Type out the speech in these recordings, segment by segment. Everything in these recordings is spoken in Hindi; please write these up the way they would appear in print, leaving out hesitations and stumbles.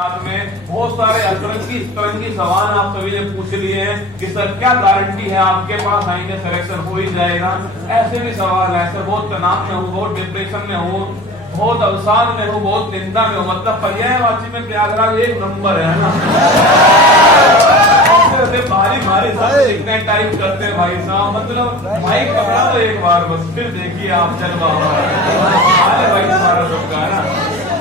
साथ में बहुत सारे अतरंगी सवाल आप सभी ने पूछ लिए हैं कि सर क्या गारंटी है आपके पास आएंगे सिलेक्शन हो ही जाएगा। ऐसे भी सवाल है सर, बहुत तनाव में हूँ, बहुत डिप्रेशन में हूँ, बहुत अवसाद में हूँ, बहुत निंदा में हूँ, मतलब पर्यायवाची में प्रयागराज एक नंबर है ना। भारी भारी सब लिखने टाइप करते हैं भाई साहब, मतलब भाई पकड़ा तो एक बार बस, फिर देखिए आप जलवा भाई तुम्हारा सबका है ना।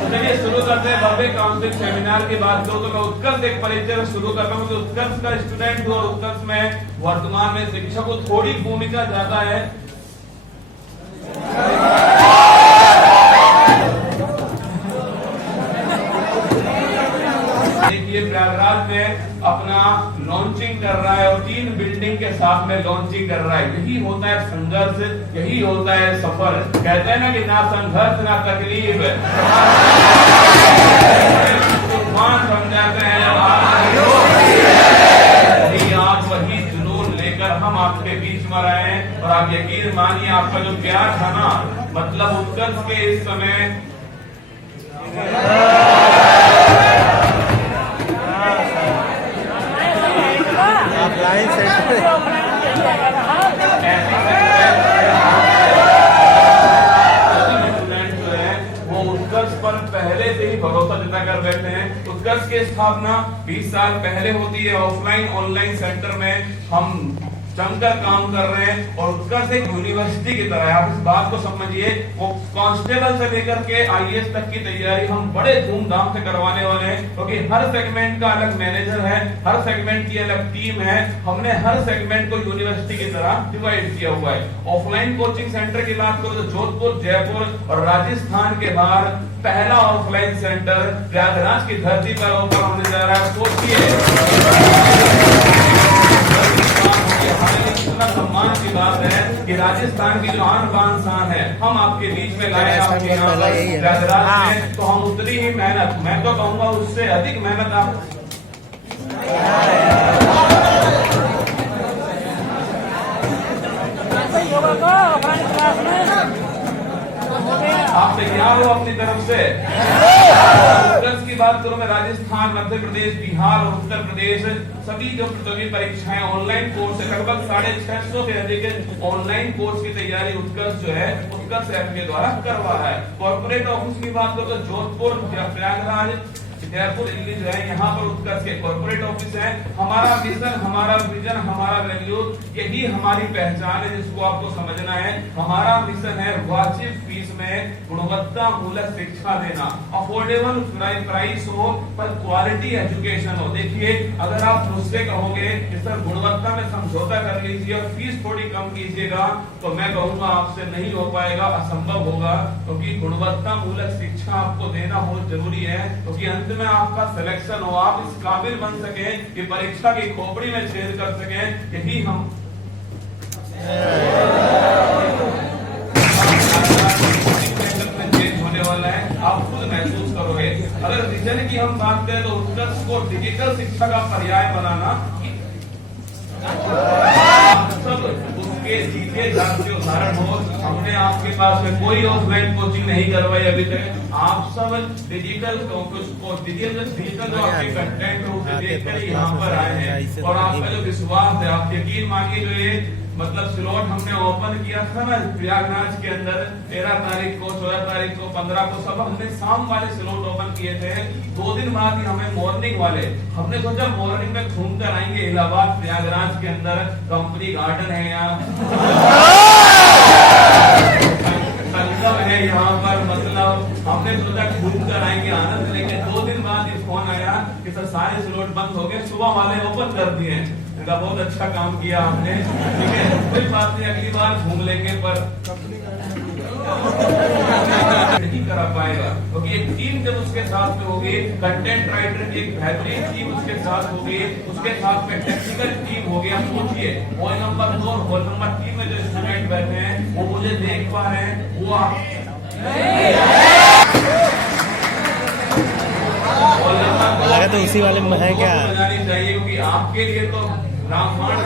चलिए शुरू करते हैं भव्य काउंसलिंग सेमिनार की बात करूं तो मैं उत्कर्ष एक परिचय शुरू करता हूं कि उत्कर्ष का स्टूडेंट हूं और उत्कर्ष में वर्तमान में शिक्षक को थोड़ी भूमिका ज्यादा है। देखिए प्रयागराज में अपना लॉन्चिंग कर रहा है और 3 बिल्डिंग के साथ में लॉन्चिंग कर रहा है। यही होता है संघर्ष, यही होता है सफर। कहते हैं ना कि ना संघर्ष ना तकलीफ तूफान समझाते हैं आप वही जुनून लेकर हम आपके बीच में रहे हैं। और आप यकीन मानिए आपका जो प्यार था ना, मतलब उत्कर्ष के इस समय पहले से ही भरोसा जता कर बैठे हैं। उत्कर्ष की स्थापना 20 साल पहले होती है। ऑफलाइन ऑनलाइन सेंटर में हम जमकर काम कर रहे हैं और उत्कर्ष एक यूनिवर्सिटी की तरह है। आप इस बात को समझिए, वो कांस्टेबल से लेकर के आईएएस तक की तैयारी हम बड़े धूमधाम से करवाने वाले हैं, क्योंकि हर सेगमेंट का अलग मैनेजर है, हर सेगमेंट की अलग टीम है। हमने हर सेगमेंट को यूनिवर्सिटी की तरह डिवाइड किया हुआ है। ऑफलाइन कोचिंग सेंटर की बात करो तो जोधपुर, जयपुर और राजस्थान के बाहर पहला ऑफलाइन सेंटर प्रयागराज की धरती पर ओपन होने जा रहा है। सोचिए सम्मान की बात है कि राजस्थान की जो आन बान शान है हम आपके बीच में लाए आपके यहाँ पर प्रयागराज में, तो हम उतनी ही मेहनत, मैं तो कहूँगा उससे अधिक मेहनत आप तैयार हो अपनी तरफ से। उत्कर्ष की बात करूं मैं, राजस्थान, मध्य प्रदेश, बिहार और उत्तर प्रदेश सभी जो प्रतियोगी परीक्षाएं ऑनलाइन कोर्स है, लगभग 650 से अधिक ऑनलाइन कोर्स की तैयारी उत्कर्ष जो है उत्कर्ष ऐप के द्वारा करवा रहा है। कॉर्पोरेट ऑफिस की बात करो तो जोधपुर, प्रयागराज, जयपुर, दिल्ली जो है यहाँ पर उत्कर्ष के कॉर्पोरेट ऑफिस है। हमारा मिशन, हमारा विजन, हमारा वैल्यू, यही हमारी पहचान है जिसको आपको समझना है। हमारा मिशन है वाजिब फीस में गुणवत्ता मूलक शिक्षा देना, अफोर्डेबल प्राइस हो पर क्वालिटी एजुकेशन हो। देखिए अगर आप मुझसे कहोगे कि सर गुणवत्ता में समझौता कर लीजिए और फीस थोड़ी कम कीजिएगा, तो मैं कहूंगा आपसे नहीं हो पाएगा, असंभव होगा, क्योंकि गुणवत्ता मूलक शिक्षा आपको देना बहुत जरूरी है, क्योंकि अंत में आपका सिलेक्शन हो, आप इस काबिल बन सके कि परीक्षा की खोपड़ी में छेद कर सके। यही हम चेंज होने वाला है, आप खुद महसूस करोगे। अगर विजन की हम बात करें तो उत्कर्ष को डिजिटल शिक्षा का पर्याय बनाना, सब उसके जीते जागते उदाहरण हो। हमने आपके पास में कोई ऑफलाइन कोचिंग नहीं करवाई अभी तक, आप सब डिजिटल जो आपके कंटेंट है उसे देखकर यहाँ पर आए हैं। और आपका जो विश्वास है, आप यकीन मानिए, जो ये मतलब स्लॉट हमने ओपन किया था ना प्रयागराज के अंदर 13 तारीख को, 14 तारीख को, 15 को, सब हमने शाम वाले स्लॉट ओपन किए थे। 2 दिन बाद ही हमें मॉर्निंग वाले, हमने सोचा मॉर्निंग में घूम कर आएंगे इलाहाबाद, प्रयागराज के अंदर कंपनी गार्डन है, यहाँ संगम है, यहाँ पर मतलब हमने सोचा घूम कर आएंगे, आनंद लेंगे। 2 दिन बाद ये फोन आया कि सर सारे स्लॉट बंद हो गए, सुबह वाले ओपन कर दिए। बहुत अच्छा काम किया आपने, ठीक है, कोई बात नहीं, अगली बार घूम लेंगे, पर नहीं करा पाएगा, क्योंकि एक टीम जब उसके साथ में होगी, कंटेंट राइटर की एक बेहतरीन टीम उसके साथ होगी, उसके साथ में टेक्निकल टीम होगी। आप सोचिए हॉल नंबर 2 और हॉल नंबर 3 में जो स्टूडेंट बैठे हैं वो मुझे देख पा रहे हैं, वो आप तो उसी वाले में है क्या बनानी चाहिए, क्योंकि आपके लिए तो रामायण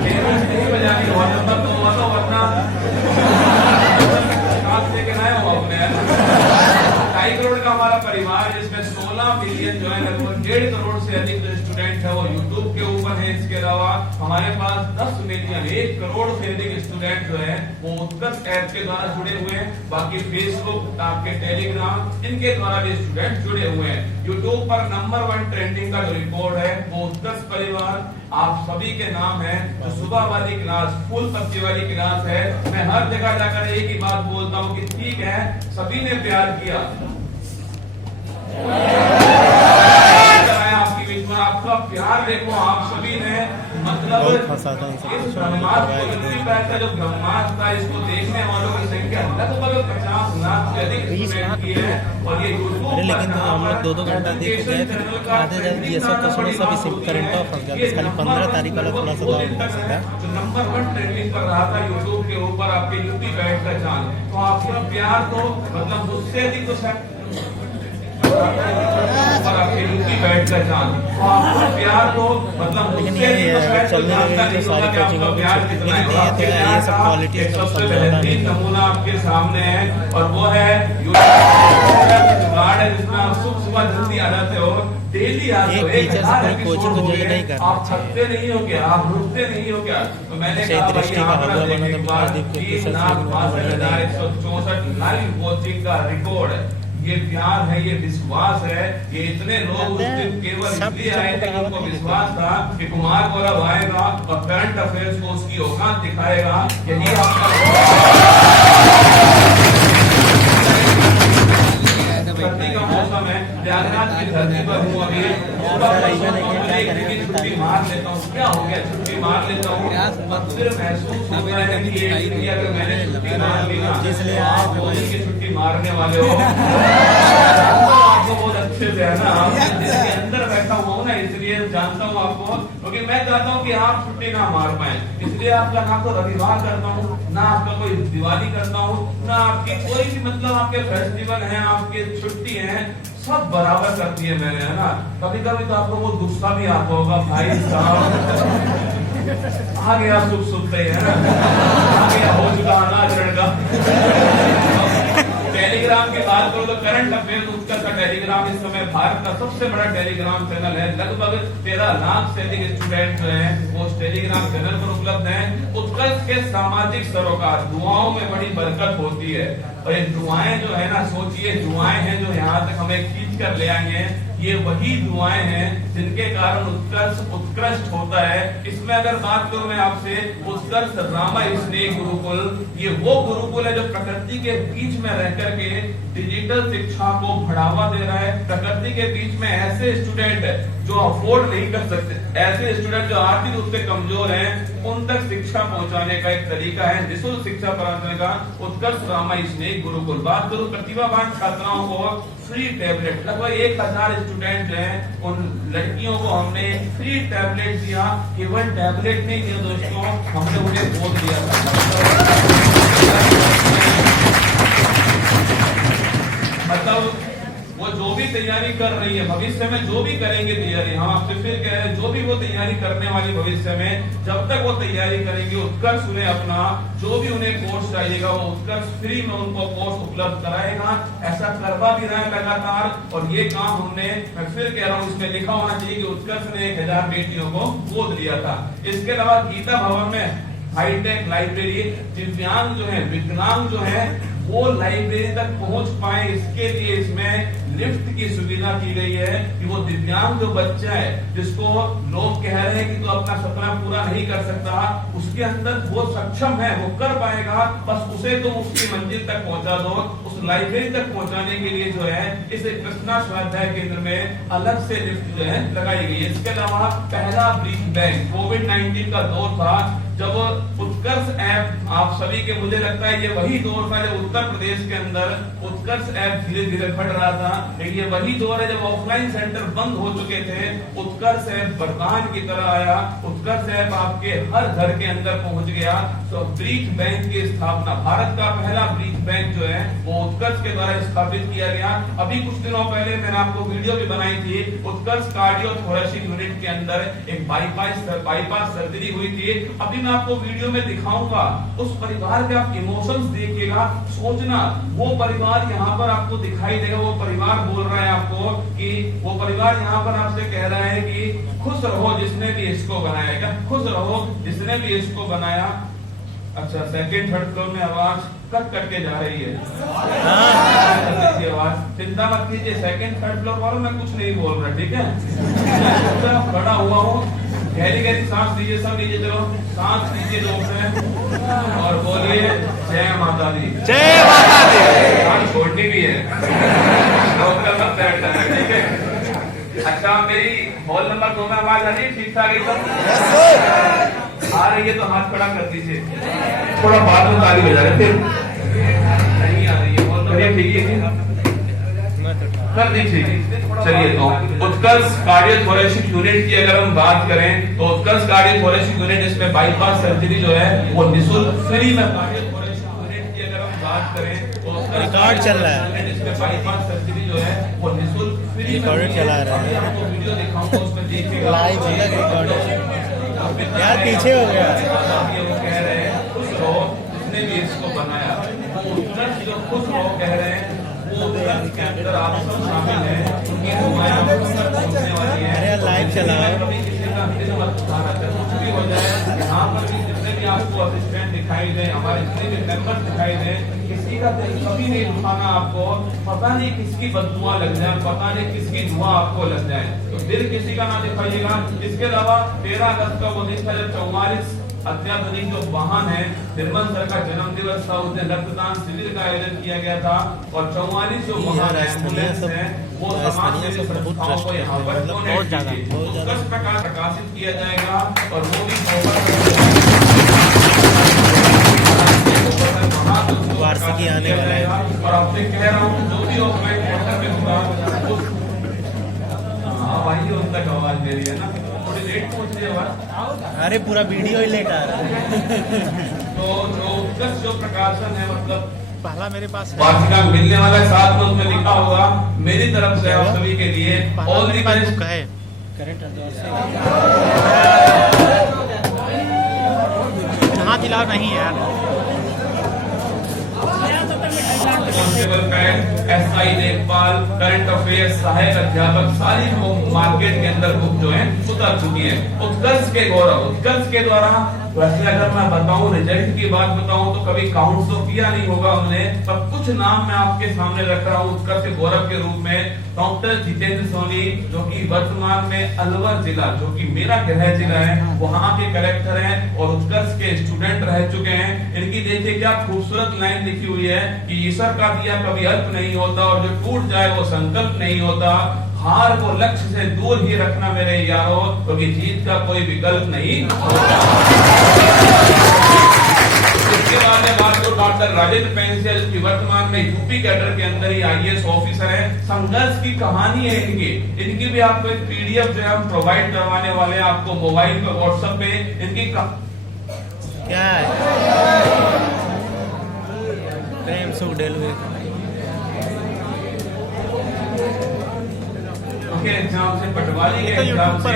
नहीं बजानी, हॉल नंबर 2 वरना 16 मिलियन जो है लगभग 1.5 करोड़ से अधिक जो स्टूडेंट है वो यूट्यूब के ऊपर है। इसके अलावा हमारे पास 10 मिलियन 1 करोड़ से अधिक स्टूडेंट जो है वो उत्कर्ष ऐप के द्वारा जुड़े हुए हैं। बाकी फेसबुक, आपके टेलीग्राम, इनके द्वारा भी स्टूडेंट जुड़े हुए हैं। यूट्यूब पर नंबर 1 ट्रेंडिंग का जो रिकॉर्ड है वो उत्कर्ष परिवार आप सभी के नाम है। जो सुबह वाली क्लास, फुल पत्ती वाली क्लास है, मैं हर जगह जाकर एक ही बात बोलता हूँ कि ठीक है, सभी ने प्यार किया, आपकी बीच में आपका प्यार देखो, आप सभी ने मतलब इस ब्रह्मांड को इतनी का जो ब्रह्मांड था, इसको देखने वालों की संख्या लगभग 50 लाख से अधिक की है। और ये अरे लेकिन तो हम लोग 2-2 घंटा देख गए, आधे जब ये सब तो थोड़ा सा भी सिर्फ करंट ऑफ हो गया। खाली 15 तारीख वाला थोड़ा सा डाउन हो सकता है। नंबर 1 ट्रेंडिंग पर रहा था यूट्यूब के ऊपर आपके यूपी बैठ का चांद। तो आपका प्यार तो मतलब उससे अधिक तो आपके यूपी बैठ का चांद, तो आपका प्यार तो मतलब लेकिन ये चलने लगे तो सारी कोचिंगों में ये सब क्वालिटी सबसे बेहतरीन नमूना आपके सामने है और वो है जिसमें आप सुबह जल्दी आ जाते हो, डेली आते हो, एक कोचिंग को जज नहीं कर, आप थकते नहीं हो क्या, आप रुकते नहीं हो क्या। तो मैंने कहा दृष्टि का होगा बना 164 लाइव कोचिंग का रिकॉर्ड है। ये प्यार है, ये विश्वास है, ये इतने लोग उस दिन केवल इसलिए आए थे कि उनको विश्वास था कि कुमार गौरव आएगा और करंट अफेयर्स को उसकी औकात दिखाएगा। यही आपका सर्दी का मौसम है, प्रयागराज की धरती पर हूँ अभी, छुट्टी मार लेता हूँ, क्या हो गया, छुट्टी मार लेता हूँ, सिर्फ महसूस होता है कि अगर मैंने छुट्टी मार ली ना, जिसलिए आप की छुट्टी मारने वाले हो आपको बहुत अच्छे से है ना, इसके अंदर बैठा हुआ हूँ ना, इसलिए जानता हूँ आपको, क्योंकि मैं चाहता हूँ कि आप छुट्टी ना मार पाए, इसलिए आपका ना तो रविवार करता हूँ, ना आपका कोई दिवाली करता हूँ, ना आपकी कोई भी मतलब आपके फेस्टिवल है, आपके छुट्टी है, सब बराबर करती है मैंने, है ना। कभी कभी तो आपको वो गुस्सा भी आता होगा, भाई साहब आ गया सुख सुख है ना, आ गया हो चुका अनाज लड़का। टेलीग्राम की बात करो तो करंट अफेयर उत्कर्ष का टेलीग्राम इस समय भारत का सबसे बड़ा टेलीग्राम चैनल है। लगभग 13 लाख से अधिक स्टूडेंट जो हैं वो उस टेलीग्राम चैनल पर उपलब्ध हैं। उत्कर्ष के सामाजिक सरोकार, दुआओं में बड़ी बरकत होती है और ये दुआएं जो है ना, सोचिए दुआएं हैं जो यहाँ तक हमें खींच कर ले आएंगे, ये वही दुआएं हैं जिनके कारण उत्कर्ष उत्कृष्ट होता है। इसमें अगर बात करूं मैं आपसे, उत्कर्ष रामा स्नेह गुरुकुल, ये वो गुरुकुल है जो प्रकृति के बीच में रह करके डिजिटल शिक्षा को बढ़ावा दे रहा है। प्रकृति के बीच में ऐसे स्टूडेंट जो अफोर्ड नहीं कर सकते, ऐसे स्टूडेंट जो आर्थिक रूप से कमजोर हैं, उन तक शिक्षा पहुंचाने का एक तरीका है निःशुल्क शिक्षा प्रदान का उत्कर्ष रामा स्नेह गुरुकुल। बात करूं प्रतिभावान छात्राओं को फ्री टैबलेट, लगभग 1000 स्टूडेंट हैं, उन लड़कियों को हमने फ्री टैबलेट दिया। केवल टैबलेट नहीं दिया दोस्तों, हमने उन्हें गोद दिया था। मतलब वो जो भी तैयारी कर रही है, भविष्य में जो भी करेंगे तैयारी, हम आपसे फिर कह रहे हैं, जो भी वो तैयारी करने वाली भविष्य में, जब तक वो तैयारी करेंगे, उत्कर्ष उन्हें अपना जो भी उन्हें कोर्स चाहिएगा वो उत्कर्ष फ्री में उनको कोर्स उपलब्ध कराएगा। ऐसा करवा भी रहा है लगातार और ये काम हमने, मैं फिर कह रहा हूँ, इसमें लिखा होना चाहिए कि उत्कर्ष ने 1000 बेटियों को गोद लिया था। इसके अलावा गीता भवन में हाईटेक लाइब्रेरी, दिव्यांग जो है, विकलांग जो है, वो लाइब्रेरी तक पहुंच पाए, इसके लिए इसमें लिफ्ट की सुविधा की गई है कि वो दिव्यांग जो बच्चा है जिसको लोग कह रहे हैं कि तो अपना सपना पूरा नहीं कर सकता, उसके अंदर वो सक्षम है, वो कर पाएगा, बस उसे तुम उसकी मंजिल तक पहुंचा दो। उस लाइब्रेरी तक पहुंचाने के लिए जो है इस कृष्णा स्वाध्याय केंद्र में अलग से लिफ्ट जो है लगाई गई है। इसके अलावा पहला ब्रीथ बैंक, कोविड-19 का दौर था जब उत्कर्ष ऐप, आप सभी के, मुझे लगता है ये वही दौर था जब उत्तर प्रदेश के अंदर उत्कर्ष ऐप धीरे धीरे बढ़ रहा था। लेकिन ये वही दौर है जब ऑफलाइन सेंटर बंद हो चुके थे, उत्कर्ष ऐप वरदान की तरह आया। उत्कर्ष ऐप आपके हर घर के अंदर पहुंच गया। तो ब्रीथ बैंक की स्थापना, भारत का पहला ब्रीथ बैंक जो है वो उत्कर्ष के द्वारा स्थापित किया गया। अभी कुछ दिनों पहले मैंने आपको वीडियो भी बनाई थी, उत्कर्ष कार्डियो थोरेसिक यूनिट के अंदर एक बाईपास सर्जरी हुई थी। अभी मैं आपको वीडियो में दिखाऊंगा, उस परिवार के आप इमोशंस देखिएगा। रखिएगा, सोचना वो परिवार यहाँ पर आपको दिखाई देगा, वो परिवार बोल रहा है आपको कि वो परिवार यहाँ पर आपसे कह रहा है कि खुश रहो जिसने भी इसको बनाया, क्या खुश रहो जिसने भी इसको बनाया। अच्छा, सेकंड थर्ड फ्लोर में आवाज कट कट के जा रही है, आवाज चिंता मत कीजिए, सेकंड थर्ड फ्लोर वालों मैं कुछ नहीं बोल रहा, ठीक है। मैं खड़ा हुआ हूँ, गहरी गहरी सांस लीजिए, सब लीजिए, चलो सांस लीजिए जोर से और बोलिए जय माता दी, जय माता दी। सांस छोड़नी भी है, ठीक है। अच्छा, मेरी हॉल नंबर 2 में आवाज आ रही है ठीक ठाक एकदम? आ रही है तो हाथ खड़ा कर दीजिए, थोड़ा बाद में ताली बजा रहे, फिर नहीं आ रही है हॉल नंबर, ठीक है कर दीजिए। चलिए, तो उत्कर्ष कार्डियोथोरेसिक यूनिट की अगर हम बात करें तो उत्कर्ष कार्डियोथोरेसिक यूनिट, इसमें बाईपास सर्जरी जो है वो निःशुल्क फ्री में, कार्डियोथोरेसिक यूनिट की अगर हम बात करें तो रिकॉर्ड चल रहा है, इसमें बाईपास सर्जरी जो है वो निःशुल्क फ्री में रिकॉर्ड चला रहा है, आपको वीडियो दिखाऊंगा, उसमें देखिएगा लाइव रिकॉर्ड यार पीछे हो गया। वो कह रहे हैं खुश रहो जिसने भी इसको बनाया, वो उत्कर्ष जो खुश रहो कह रहे हैं वो उत्कर्ष के अंदर आप सब शामिल हैं, उनकी दुआएं आप तक पहुंचने वाली हैं। अरे लाइव चला है, कभी किसी का दिल मत दुखाना, कुछ भी हो जाए, यहाँ पर भी जितने भी आपको असिस्टेंट दिखाई दे, हमारे जितने भी मेंबर दिखाई दे, किसी का दिल कभी नहीं दुखाना आपको, पता नहीं किसकी बददुआ लग जाए, पता नहीं किसकी दुआ आपको लग जाए, तो दिल किसी का ना दिखाइएगा। इसके अलावा 13 अगस्त का वो दिन था जब 44 अत्याधुनिक जो वाहन है, निर्मल सर का जन्म दिवस था, उस दिन रक्तदान शिविर का आयोजन किया गया था और 44 जो वाहन एम्बुलेंस है वो समाज सेवी संस्थाओं को यहाँ पर डोनेट किए, प्रकाशित किया जाएगा और वो भी वार्षिकी आने वाला है। और आपसे कह रहा हूँ जो भी ऑफलाइन पोर्टल में होगा, हाँ भाई उन तक आवाज मेरी है ना, थोड़ी लेट पहुंच रही है आवाज, अरे पूरा वीडियो ही लेट आ रहा है। तो जो प्रकाशन है मतलब पहला मेरे पास वार्षिका मिलने वाला है, साथ में उसमें लिखा होगा मेरी तरफ से आप सभी के लिए ऑल दी बेस्ट है। करंट हाथ हिलाओ नहीं यार, कांस्टेबल पैड, एसआई देखभाल, करंट अफेयर्स, सहायक अध्यापक, सारी मार्केट के अंदर बुक जो है उतर चुकी है। उत्कर्ष के गौरव, उत्कर्ष के द्वारा वैसे अगर मैं बताऊं रिजल्ट की बात बताऊं तो कभी काउंट तो किया नहीं होगा हमने, पर कुछ नाम मैं आपके सामने रख रहा हूं उत्कर्ष के गौरव के रूप में। डॉक्टर जितेंद्र सोनी जो कि वर्तमान में अलवर जिला, जो कि मेरा गृह जिला है, वहां के कलेक्टर हैं और उत्कर्ष के स्टूडेंट रह चुके हैं। इनकी देखिए क्या खूबसूरत लाइन लिखी हुई है कि ईश्वर का दिया कभी अल्प नहीं होता और जो टूट जाए वो संकल्प नहीं होता, हार को लक्ष्य से दूर ही रखना मेरे यारों, क्योंकि जीत का कोई विकल्प नहीं होता। इसके बाद में बात करूं डॉक्टर राजेंद्र पेंसिल की वर्तमान में यूपी कैडर के अंदर ही आईएएस ऑफिसर है। संघर्ष की कहानी है इनकी भी आपको एक पीडीएफ जो है हम प्रोवाइड करवाने वाले हैं आपको मोबाइल पे व्हाट्सएप पे। इनकी क्या है प्रेम सुख डेलवे के एग्जाम से पटवारी के एग्जाम से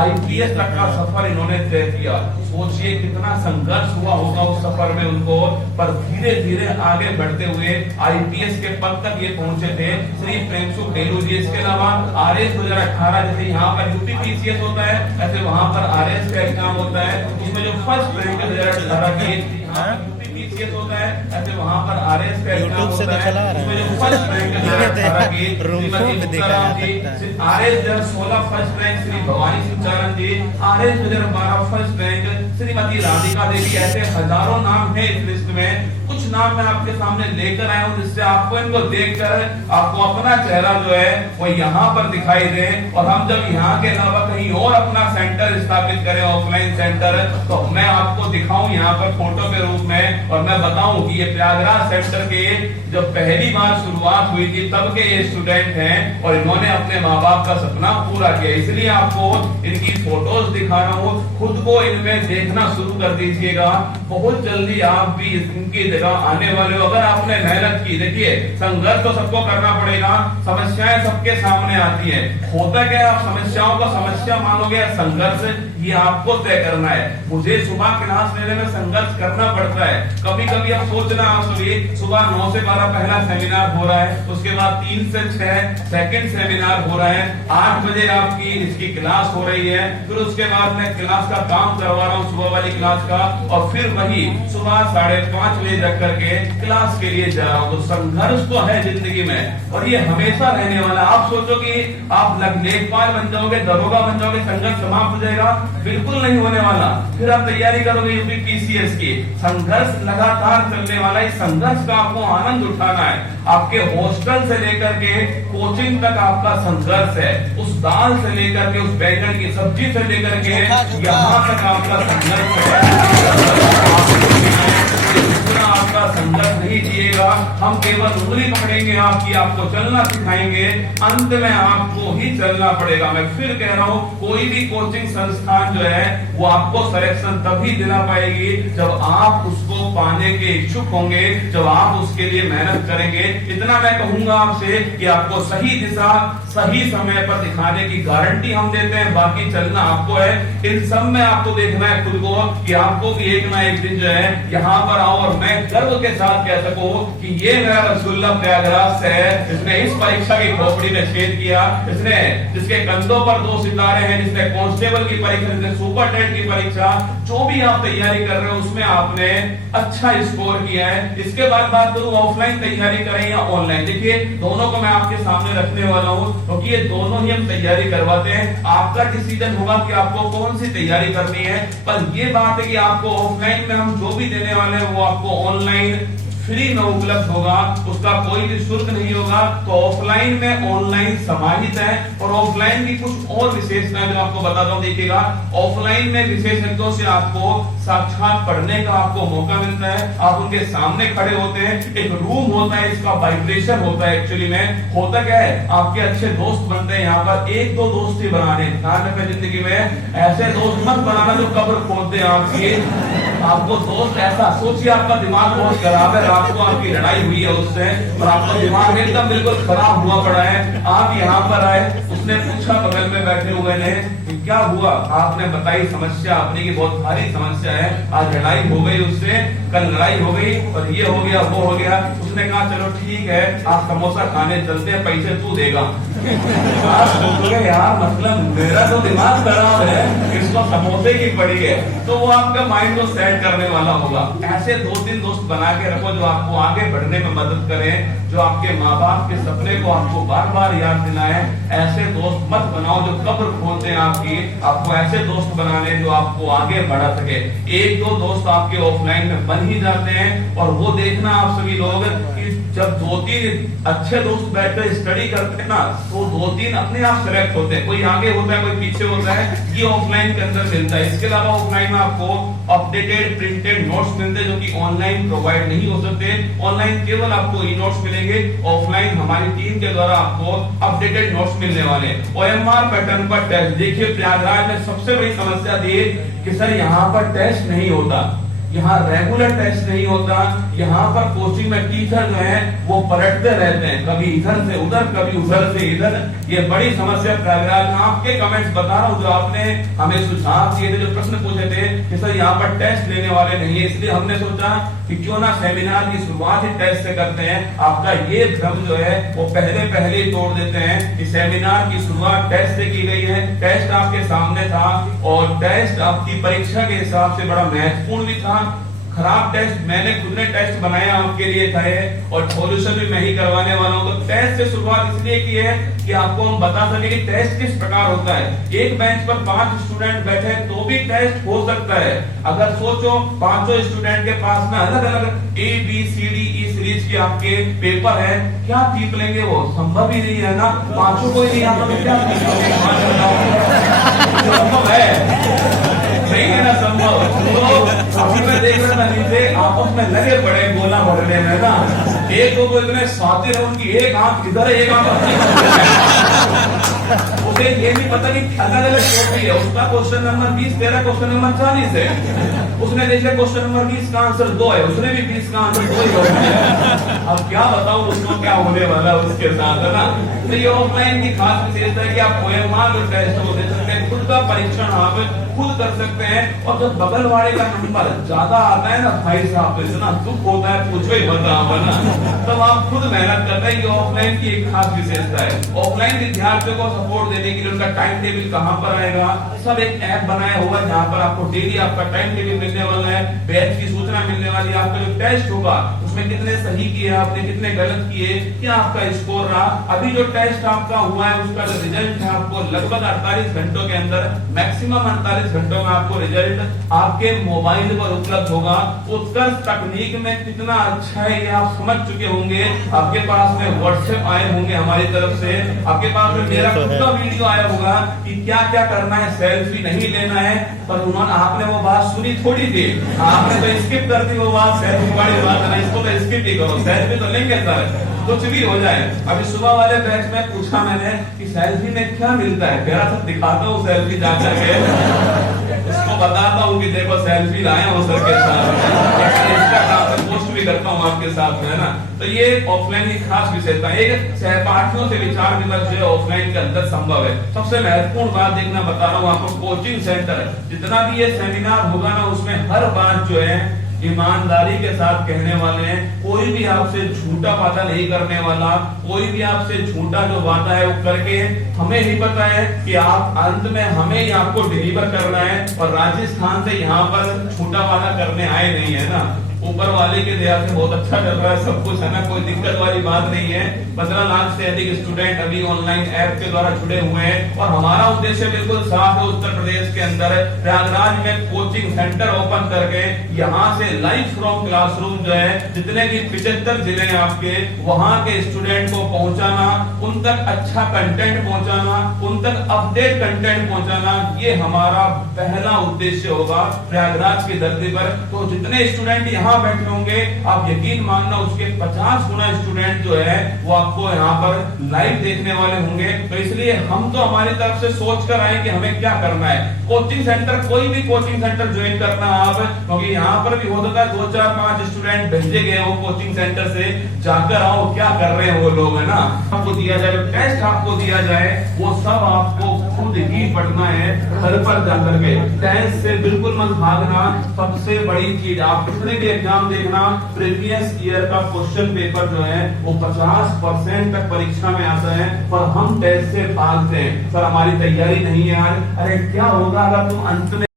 आईपीएस तक का सफर इन्होंने तय किया। सोचिए कितना संघर्ष हुआ होगा उस सफर में उनको, पर धीरे धीरे आगे बढ़ते हुए आईपीएस के पद तक ये पहुंचे थे श्री प्रेमसुख डेलू जी। इसके अलावा आरएस 2018 जैसे यहाँ पर यूपीपीसीएस होता है ऐसे वहाँ पर आरएस का एग्जाम होता है, उसमें जो फर्स्ट रैंक 2018 की यूपीपीसीएस होता है ऐसे वहाँ पर आरएस का एग्जाम होता है, उसमें जो फर्स्ट रैंक 2018 की Shrimati RS 2016 first rank Shri Bhawani Singh Charan ji, RS 2012 first rank Shrimati Radhika Devi. ऐसे हजारों नाम है इस लिस्ट में। कुछ नाम मैं आपके सामने लेकर आया हूँ जिससे आपको इनको देखकर आपको अपना चेहरा जो है वो यहाँ पर दिखाई दे, और हम जब यहाँ के अलावा कहीं और अपना सेंटर स्थापित करें ऑफलाइन सेंटर, तो मैं आपको दिखाऊं यहाँ पर फोटो के रूप में और मैं बताऊं कि ये प्रयागराज सेंटर के जब पहली बार शुरुआत हुई थी तब के ये स्टूडेंट हैं और इन्होंने अपने माँ बाप का सपना पूरा किया। इसलिए आपको इनकी फोटोज दिखा रहा हूँ, खुद को इनमें देखना शुरू कर दीजिएगा। बहुत जल्दी आप भी इनकी जगह आने वाले हो अगर आपने मेहनत की। देखिए संघर्ष तो सबको करना पड़ेगा, समस्याएं सबके सामने आती हैं। होता क्या है, आप समस्याओं को समस्या मानोगे, संघर्ष ये आपको तय करना है। मुझे सुबह क्लास लेने में संघर्ष करना पड़ता है। कभी कभी आप सोचना, आप सुनिए, सुबह 9 से 12 पहला सेमिनार हो रहा है, उसके बाद 3 से 6 सेकंड सेमिनार हो रहा है, 8 बजे आपकी इसकी क्लास हो रही है, फिर उसके बाद मैं क्लास का काम करवा रहा हूँ सुबह वाली क्लास का, और फिर वही सुबह 5:30 बजे तक करके क्लास के लिए जा रहा हूँ। तो संघर्ष तो है जिंदगी में और ये हमेशा रहने वाला। आप सोचो कि आप लेखपाल बन जाओगे, दरोगा बन जाओगे, संघर्ष समाप्त हो जाएगा, बिल्कुल नहीं होने वाला। फिर आप तैयारी करोगे यूपीपीसीएस की, संघर्ष लगातार चलने वाला। इस संघर्ष का आपको आनंद उठाना है। आपके हॉस्टल से लेकर के कोचिंग तक आपका संघर्ष है, उस दाल से लेकर के उस बैंगन की सब्जी से लेकर के यहाँ तक आपका संघर्ष है। आपका संघर्ष नहीं जिएगा, हम केवल उंगली पकड़ेंगे आपकी, आपको चलना सिखाएंगे, अंत में आपको ही चलना पड़ेगा। मैं फिर कह रहा हूँ, कोई भी कोचिंग संस्थान जो है वो आपको सिलेक्शन तभी दिला पाएगी जब आप उसको पाने के इच्छुक होंगे, जब आप उसके लिए मेहनत करेंगे। इतना मैं कहूंगा आपसे कि आपको सही दिशा सही समय पर दिखाने की गारंटी हम देते हैं, बाकी चलना आपको है। इन सब में आपको देखना है खुद को कि आपको भी एक ना एक दिन जो है यहाँ पर आओ और मैं गर्व के साथ कह सकूं कि ये मेरा रसूलुल्लाह प्रयागराज से है, इसने इस परीक्षा की खोपड़ी में छेद किया, इसने जिसके कंधों पर 2 सितारे हैं, जिसने कांस्टेबल की परीक्षा, जिसने सुपरटेंडेंट की परीक्षा, जो भी आप तैयारी कर रहे हो उसमें आपने अच्छा स्कोर किया है। इसके बाद बात करूं ऑफलाइन तैयारी करें या ऑनलाइन, देखिए दोनों को मैं आपके सामने रखने वाला हूं क्योंकि ये दोनों ही हम तैयारी करवाते हैं। आपका डिसीजन होगा कि आपको कौन सी तैयारी करनी है, पर ये बात है कि आपको ऑफलाइन में हम जो भी देने वाले हैं वो आपको ऑनलाइन फ्री में उपलब्ध होगा, उसका कोई भी शुल्क नहीं होगा। तो ऑफलाइन में ऑनलाइन समाहित है और ऑफलाइन की कुछ और विशेषताएं जो आपको बताता हूं, देखिएगा। ऑफलाइन में विशेषज्ञों से आपको साक्षात पढ़ने का आपको मौका मिलता है, आप उनके सामने खड़े होते हैं, एक रूम होता है, इसका वाइब्रेशन होता है। एक्चुअली में होता क्या है, आपके अच्छे दोस्त बनते हैं यहाँ पर, 1-2 दोस्त ही बनाने, ध्यान रखें जिंदगी में ऐसे दोस्त मत बनाना जो कब्र खोदते हैं आपकी। आपको दोस्त ऐसा सोचिए, आपका दिमाग बहुत खराब है, आपको आपकी लड़ाई हुई है उससे और आपका दिमाग एकदम बिल्कुल खराब हुआ पड़ा है, आप यहाँ पर आए, उसने पूछा बगल में बैठे हुए ने क्या हुआ, आपने बताई समस्या अपनी की बहुत भारी समस्या है, आज लड़ाई हो गई उससे, कल लड़ाई हो गई और ये हो गया वो हो गया। उसने कहा चलो ठीक है आज समोसा खाने चलते हैं, पैसे तू देगा। आप सोचोगे यार मतलब मेरा तो दिमाग खराब है, इसको समोसे की पड़ी है, तो वो आपका माइंड को सेट करने वाला होगा। ऐसे 2-3 दोस्त बना के रखो जो आपको आगे बढ़ने में मदद करें, जो आपके माँ बाप के सपने को आपको बार बार याद दिलाएं। ऐसे दोस्त मत बनाओ जो कब्र खोलते हैं आपकी, आपको ऐसे दोस्त बनाने जो आपको आगे बढ़ा सके। 1-2 दोस्त आपके ऑफलाइन में बन ही जाते हैं और वो देखना आप सभी लोग कि जब 2-3 अच्छे दोस्त बैठकर स्टडी करते हैं ना तो 2-3 अपने आप सेलेक्ट होते हैं, कोई आगे होता है कोई पीछे होता है, ये ऑफलाइन के अंदर मिलता है। इसके अलावा ऑफलाइन में आपको अपडेटेड प्रिंटेड नोट्स मिलते हैं जो कि ऑनलाइन प्रोवाइड नहीं हो सकते। ऑनलाइन केवल आपको ई नोट्स मिलेंगे, ऑफलाइन हमारी टीम के द्वारा आपको अपडेटेड नोट्स मिलने वाले। OMR पैटर्न पर टेस्ट, देखिए प्रयागराज में सबसे बड़ी समस्या थी कि सर यहाँ पर टेस्ट नहीं होता, यहाँ रेगुलर टेस्ट नहीं होता, यहाँ पर कोचिंग में टीचर जो है वो पलटते रहते हैं, कभी इधर से उधर कभी उधर से इधर। ये बड़ी समस्या प्रयागराज में। आपके कमेंट्स बता रहा हूँ जो आपने हमें सुझाव दिए थे, जो प्रश्न पूछे थे कि सर यहाँ पर टेस्ट लेने वाले नहीं है, इसलिए हमने सोचा कि क्यों ना सेमिनार की शुरुआत ही टेस्ट से करते हैं। आपका ये भ्रम जो है वो पहले ही तोड़ देते हैं कि सेमिनार की शुरुआत टेस्ट से की गई है। टेस्ट आपके सामने था और टेस्ट आपकी परीक्षा के हिसाब से बड़ा महत्वपूर्ण भी था। खराब टेस्ट मैंने खुद ने टेस्ट बनाया आपके लिए था और सॉल्यूशन भी मैं ही करवाने वाला हूँ। तो टेस्ट से शुरुआत इसलिए की है कि आपको हम बता सके कि टेस्ट किस प्रकार होता है। एक बेंच पर 5 स्टूडेंट बैठे तो भी टेस्ट हो सकता है। अगर सोचो 5 स्टूडेंट के पास में अलग अलग ABCDE सीरीज के आपके पेपर है, क्या टीप लेंगे? वो संभव ही नहीं है ना, 5 को ही नहीं आता तो क्या संभव है? नहीं है ना संभव। तो अभी मैं देख रहा था नीचे आपस में लगे पड़े गोला भरने में ना, एक दो तो इतने स्वाति है उनकी, एक आंख इधर है एक आंख उसे ये नहीं पता कि अलग अलग टॉपिक है। उसका क्वेश्चन नंबर 20, तेरा क्वेश्चन नंबर 40 है। उसने देखा क्वेश्चन नंबर 20 का आंसर 2 है, उसने भी 20 का आंसर 2 ही हो गया। अब क्या बताऊं उसको क्या होने वाला उसके साथ, है ना। तो ये ऑफलाइन की खास विशेषता है कि आप OMR जो टेस्ट को दे सकते हैं, खुद का परीक्षण आप खुद कर सकते हैं। और जब बगल वाले का नंबर ज्यादा आता है ना भाई साहब, तो इतना दुख होता है पूछो ही मत आप, है ना। तब आप खुद मेहनत करते हैं, ये ऑफलाइन की एक खास विशेषता है। ऑफलाइन विद्यार्थियों को सपोर्ट देने के लिए उनका टाइम टेबल कहाँ पर आएगा, सब एक ऐप बनाया हुआ है जहाँ पर आपको डेली आपका टाइम टेबल मिलने वाला है, बैच की सूचना मिलने वाली है, आपका जो टेस्ट होगा उसमें कितने सही किए आपने, कितने गलत किए, क्या आपका स्कोर रहा। अभी जो टेस्ट आपका हुआ है उसका जो रिजल्ट है आपको लगभग 48 घंटों के अंदर, मैक्सिमम 48 घंटों में आपको रिजल्ट आपके मोबाइल पर उपलब्ध होगा। उत्कर्ष तकनीक में कितना अच्छा है ये आप समझ चुके होंगे। आपके पास में व्हाट्सएप आए होंगे हमारी तरफ से, आपके पास में मेरा खुद का वीडियो आया होगा कि क्या क्या करना है, सेल्फी नहीं लेना है। पर उन्होंने आपने वो बात सुनी थोड़ी थी, आपने तो स्किप कर दी वो बात, सेल्फी वाली बात है, इसको तो स्किप ही करो, सेल्फी तो लेंगे सर कुछ भी हो जाए। अभी सुबह वाले बैच में पूछा मैंने कि सेल्फी में क्या मिलता है, मेरा सब दिखाता हूँ सेल्फी जा करके, उसको बताता हूँ कि देखो सेल्फी लाए हो सर के साथ, इंस्टाग्राम पे पोस्ट भी करता हूँ आपके साथ में, है ना। तो ये ऑफलाइन की खास विशेषता है। एक सहपाठियों से विचार विमर्श जो है ऑफलाइन के अंदर संभव है। सबसे महत्वपूर्ण बात देखना बता रहा हूँ आपको, कोचिंग सेंटर जितना भी ये सेमिनार होगा ना उसमें हर बात जो है ईमानदारी के साथ कहने वाले हैं। कोई भी आपसे झूठा वादा नहीं करने वाला, कोई भी आपसे झूठा जो वादा है वो करके हमें ही पता है कि आप अंत में हमें ही आपको डिलीवर करना है। और राजस्थान से यहाँ पर झूठा वादा करने आए नहीं है ना, ऊपर वाले के दया से बहुत अच्छा चल रहा है सब कुछ, है ना, कोई दिक्कत वाली बात नहीं है। 15 लाख से अधिक स्टूडेंट अभी ऑनलाइन ऐप के द्वारा जुड़े हुए हैं और हमारा उद्देश्य बिल्कुल साफ है, उत्तर प्रदेश के अंदर प्रयागराज में कोचिंग सेंटर ओपन करके यहाँ से लाइव फ्रॉम क्लासरूम जो है जितने भी 75 जिले हैं आपके, वहाँ के स्टूडेंट को पहुंचाना, उन तक अच्छा कंटेंट पहुंचाना, उन तक अपडेट कंटेंट पहुंचाना, ये हमारा पहला उद्देश्य होगा प्रयागराज की धरती पर। तो जितने स्टूडेंट यहाँ बैठे होंगे आप यकीन मानना उसके 50 गुना स्टूडेंट जो है वो आपको यहाँ पर लाइव देखने वाले होंगे। तो इसलिए हम तो हमारी तरफ से सोच कर आए कि हमें क्या करना है। कोचिंग सेंटर, कोई भी कोचिंग सेंटर ज्वाइन करना आप, क्योंकि यहाँ पर भी हो सकता है 2, 4, 5 स्टूडेंट भेजे गए हो कोचिंग सेंटर से, जाकर आओ क्या कर रहे हैं वो लोग, है ना। आपको दिया जाए टेस्ट, आपको दिया जाए वो सब आपको खुद ही पढ़ना है घर पर जाकर के। टेस्ट से बिल्कुल मत भागना, सबसे बड़ी चीज आप कितने भी एग्जाम देखना, प्रीवियस ईयर का क्वेश्चन पेपर जो है वो 50% तक परीक्षा में आता है, पर हम टेस्ट से भागते हैं, सर हमारी तैयारी नहीं है यार। अरे क्या होगा अगर तुम अंत में